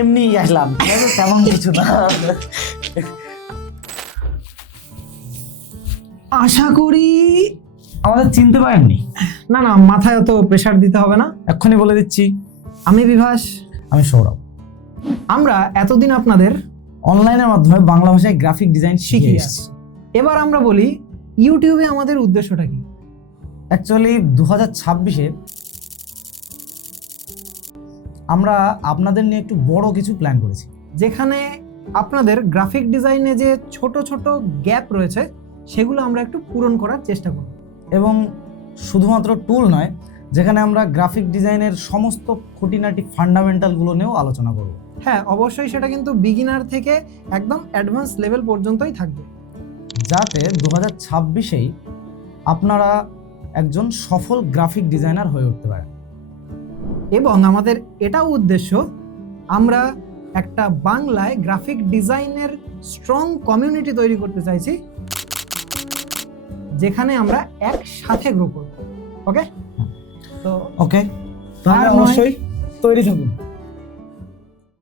এমনি আসলাম, তেমন কিছু না। আশা করি আমাদের চিনতে পারেননি? না না, মাথায় অত প্রেসার দিতে হবে না। এক্ষুনি বলে দিচ্ছি, আমি বিভাস। আমি সৌরভ। আমরা এতদিন আপনাদের অনলাইনের মাধ্যমে বাংলা ভাষায় গ্রাফিক ডিজাইন শিখে শিখিয়ে এসেছি। এবার আমরা বলি ইউটিউবে আমাদের উদ্দেশ্যটা কি। অ্যাকচুয়ালি 2026-এ আমরা আপনাদের নিয়ে একটু বড় কিছু প্ল্যান করেছি, যেখানে আপনাদের গ্রাফিক ডিজাইনে যে ছোট ছোট গ্যাপ রয়েছে সেগুলো আমরা একটু পূরণ করার চেষ্টা করব। এবং শুধুমাত্র টুল নয়, যেখানে আমরা গ্রাফিক ডিজাইনের সমস্ত খুঁটিনাটি ফান্ডামেন্টালগুলো নিয়েও আলোচনা করব। হ্যাঁ, অবশ্যই সেটা কিন্তু বিগিনার থেকে একদম অ্যাডভান্স লেভেল পর্যন্তই থাকবে, যাতে 2026-এই আপনারা একজন সফল গ্রাফিক ডিজাইনার হয়ে উঠতে পারেন। এবং আমাদের এটাও উদ্দেশ্য, আমরা একটা বাংলায় গ্রাফিক ডিজাইনের স্ট্রং কমিউনিটি তৈরি করতে চাইছি, যেখানে আমরা একসাথে গ্রো করব। ওকে, তো ওকে, তাহলে অবশ্যই তৈরি থাকুন।